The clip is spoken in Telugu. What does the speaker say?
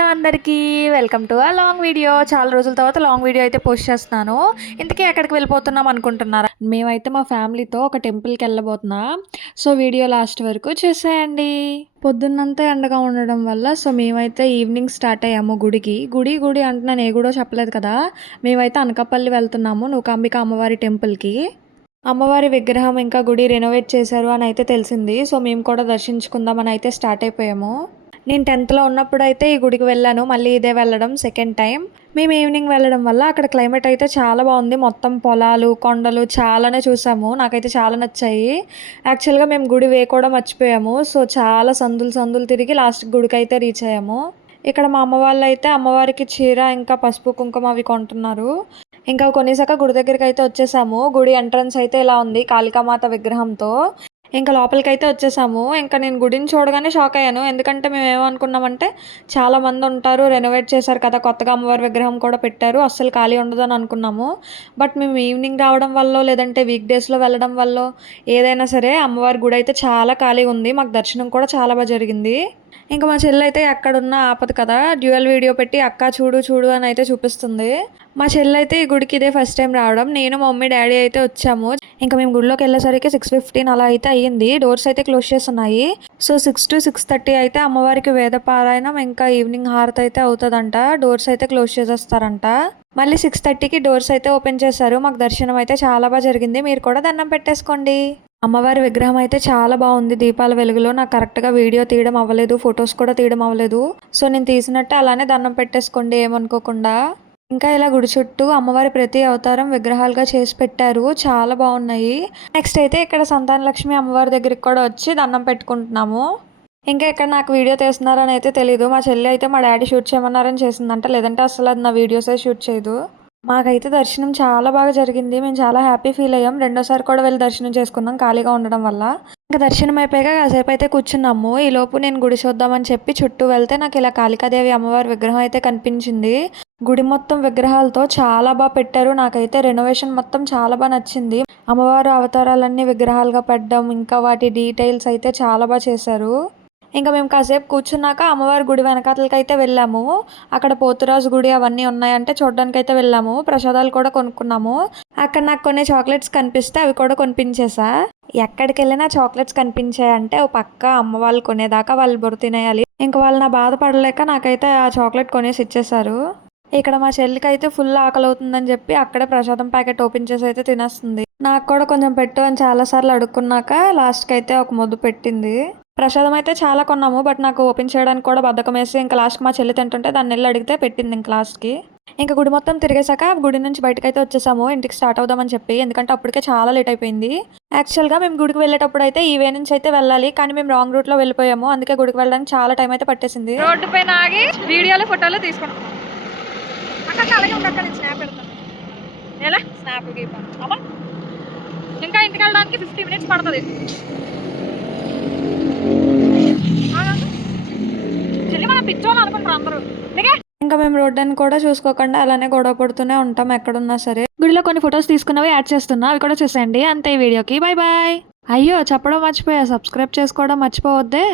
హలో అందరికీ వెల్కమ్ టు ఆ లాంగ్ వీడియో. చాలా రోజుల తర్వాత లాంగ్ వీడియో అయితే పోస్ట్ చేస్తున్నాను. ఇంతకీ ఎక్కడికి వెళ్ళిపోతున్నాం అనుకుంటున్నారా? మేమైతే మా ఫ్యామిలీతో ఒక టెంపుల్కి వెళ్ళబోతున్నాం. సో వీడియో లాస్ట్ వరకు చూసేయండి. పొద్దున్నంతా ఎండగా ఉండడం వల్ల మేమైతే ఈవినింగ్ స్టార్ట్ అయ్యాము గుడి అంటున్నాను, ఏ గుడో చెప్పలేదు కదా. మేమైతే అనకాపల్లి వెళ్తున్నాము, నూకాంబిక అమ్మవారి టెంపుల్కి. అమ్మవారి విగ్రహం ఇంకా గుడి రెనోవేట్ చేశారు అని అయితే తెలిసింది. సో మేము కూడా దర్శించుకుందామని అయితే స్టార్ట్ అయిపోయాము. నేను 10th ఉన్నప్పుడు అయితే ఈ గుడికి వెళ్ళాను, మళ్ళీ ఇదే వెళ్ళడం సెకండ్ టైం. మేము ఈవినింగ్ వెళ్ళడం వల్ల అక్కడ క్లైమేట్ అయితే చాలా బాగుంది. మొత్తం పొలాలు, కొండలు చాలానే చూసాము. నాకైతే చాలా నచ్చాయి. యాక్చువల్గా మేము గుడి వే కూడా మర్చిపోయాము. సో చాలా సందులు తిరిగి లాస్ట్ గుడికి అయితే రీచ్ అయ్యాము. ఇక్కడ మా అమ్మ వాళ్ళు అయితే అమ్మవారికి చీర ఇంకా పసుపు కుంకుమ అవి కొంటున్నారు. ఇంకా కొనేసాక గుడి దగ్గరికి అయితే వచ్చేసాము. గుడి ఎంట్రన్స్ అయితే ఇలా ఉంది కాళికామాత విగ్రహంతో. ఇంకా లోపలికైతే వచ్చేసాము. ఇంకా నేను గుడిని చూడగానే షాక్ అయ్యాను. ఎందుకంటే మేము ఏమనుకున్నామంటే చాలామంది ఉంటారు, రెనోవేట్ చేశారు కదా, కొత్తగా అమ్మవారి విగ్రహం కూడా పెట్టారు, అస్సలు ఖాళీ ఉండదని అనుకున్నాము. బట్ మేము ఈవినింగ్ రావడం వల్ల లేదంటే వీక్ డేస్లో వెళ్ళడం వల్ల ఏదైనా సరే అమ్మవారి గుడి అయితే చాలా ఖాళీగా ఉంది. మాకు దర్శనం కూడా చాలా బాగా జరిగింది. ఇంకా మా చెల్లి అయితే ఎక్కడున్నా ఆపదు కదా, డ్యూయల్ వీడియో పెట్టి అక్క చూడు చూడు అని అయితే చూపిస్తుంది. మా చెల్లి అయితే ఈ గుడికి ఇదే ఫస్ట్ టైం రావడం. నేను మా మమ్మీ డాడీ అయితే వచ్చాము. ఇంకా మేము గుడిలోకి వెళ్ళేసరికి 6:15 అలా అయితే అయ్యింది. డోర్స్ అయితే క్లోజ్ చేస్తున్నాయి. సో 6 to 6:30 అయితే అమ్మవారికి వేద పారాయణం ఇంకా ఈవినింగ్ హారతి అయితే అవుతుందంట. డోర్స్ అయితే క్లోజ్ చేసేస్తారంట. మళ్ళీ 6:30కి డోర్స్ అయితే ఓపెన్ చేశారు. మాకు దర్శనం అయితే చాలా బాగా జరిగింది. మీరు కూడా దండం పెట్టేసుకోండి. అమ్మవారి విగ్రహం అయితే చాలా బాగుంది దీపాల వెలుగులో. నాకు కరెక్ట్గా వీడియో తీయడం అవ్వలేదు, ఫొటోస్ కూడా తీయడం అవ్వలేదు. సో నేను తీసినట్టు అలానే దండం పెట్టేసుకోండి ఏమనుకోకుండా. ఇంకా ఇలా గుడి చుట్టూ అమ్మవారి ప్రతి అవతారం విగ్రహాలుగా చేసి పెట్టారు, చాలా బాగున్నాయి. నెక్స్ట్ అయితే ఇక్కడ సంతాన లక్ష్మి అమ్మవారి దగ్గరికి కూడా వచ్చి దండం పెట్టుకుంటున్నాము. ఇంకా ఇక్కడ నాకు వీడియో తీస్తున్నారని అయితే తెలీదు. మా చెల్లి అయితే మా డాడీ షూట్ చేయమన్నారని చేసిందంట, లేదంటే అసలు అది నా వీడియోసే షూట్ చేయదు. మాకైతే దర్శనం చాలా బాగా జరిగింది. మేము చాలా హ్యాపీ ఫీల్ అయ్యాం. రెండోసారి కూడా వెళ్ళి దర్శనం చేసుకున్నాం ఖాళీగా ఉండడం వల్ల. ఇంకా దర్శనం అయిపోయాక కాసేపు అయితే కూర్చున్నాము. ఈలోపు నేను గుడి చూద్దామని చెప్పి చుట్టూ వెళ్తే నాకు ఇలా కాళికాదేవి అమ్మవారి విగ్రహం అయితే కనిపించింది. గుడి మొత్తం విగ్రహాలతో చాలా బాగా పెట్టారు. నాకైతే రెనోవేషన్ మొత్తం చాలా బాగా నచ్చింది. అమ్మవారి అవతారాలన్నీ విగ్రహాలుగా పెట్టడం ఇంకా వాటి డీటెయిల్స్ అయితే చాలా బాగా చేశారు. ఇంకా మేము కాసేపు కూర్చున్నాక అమ్మవారి గుడి వెనకాతలకి అయితే వెళ్ళాము. అక్కడ పోతురాజు గుడి అవన్నీ ఉన్నాయంటే చూడడానికి అయితే వెళ్ళాము. ప్రసాదాలు కూడా కొనుక్కున్నాము. అక్కడ నాకు కొన్ని చాక్లెట్స్ కనిపిస్తే అవి కూడా కొనిపించేసా. ఎక్కడికి వెళ్ళినా చాక్లెట్స్ కనిపించాయంటే ఓ పక్క అమ్మ వాళ్ళు కొనేదాకా వాళ్ళు బుర్ర తినేయాలి. ఇంకా వాళ్ళు నా బాధపడలేక నాకైతే ఆ చాక్లెట్ కొనేసి ఇచ్చేసారు. ఇక్కడ మా చెల్లికి అయితే ఫుల్ ఆకలి అవుతుందని చెప్పి అక్కడే ప్రసాదం ప్యాకెట్ ఓపెన్ చేసి అయితే తినేస్తుంది. నాకు కూడా కొంచెం పెట్టు అని చాలాసార్లు అడుక్కున్నాక లాస్ట్కి అయితే ఒక ముద్దు పెట్టింది. ప్రసాదం అయితే చాలా కొన్నాము, బట్ నాకు ఓపెన్ చేయడానికి కూడా బద్ధకం వేసి ఇంకా లాస్ట్కి మా చెల్లి తింటుంటే దాన్ని వెళ్ళి అడిగితే పెట్టింది ఇంకా లాస్ట్కి. ఇంకా గుడి మొత్తం తిరిగేసాక గుడి నుంచి బయటకు అయితే వచ్చేసాము ఇంటికి స్టార్ట్ అవుదామని చెప్పి. ఎందుకంటే అప్పటికే చాలా లేట్ అయిపోయింది. యాక్చువల్గా మేము గుడికి వెళ్ళేటప్పుడు అయితే ఈ వే నుంచి అయితే వెళ్ళాలి, కానీ మేము రాంగ్ రూట్లో వెళ్ళిపోయాము. అందుకే గుడికి వెళ్ళడానికి చాలా టైం అయితే పట్టేసింది. రోడ్డు పైన ఆగి వీడియోలు ఫోటోలు తీసుకున్నాం. అక్కడ అలాగే ఉండక్కడ నేను స్నాప్ పెడతాను. ఎలా స్నాప్ అమ్మా ఇంకా ఇంటికి వెళ్ళడానికి 50 minutes పడుతుంది. చెల్లి మనం పిచ్చోళ్ళు అనుకుంటారు అందరూ. ఇంకా మేము రోడ్డుని కూడా చూసుకోకుండా అలానే గొడవ పడుతూనే ఉంటాం ఎక్కడున్నా సరే. గుడిలో కొన్ని ఫొటోస్ తీసుకున్నవి యాడ్ చేస్తున్నా, అవి కూడా చూసేయండి. అంతే ఈ వీడియోకి. Bye bye. అయ్యో చెప్పడం మర్చిపోయా, సబ్స్క్రైబ్ చేసుకోవడం మర్చిపోవద్దే.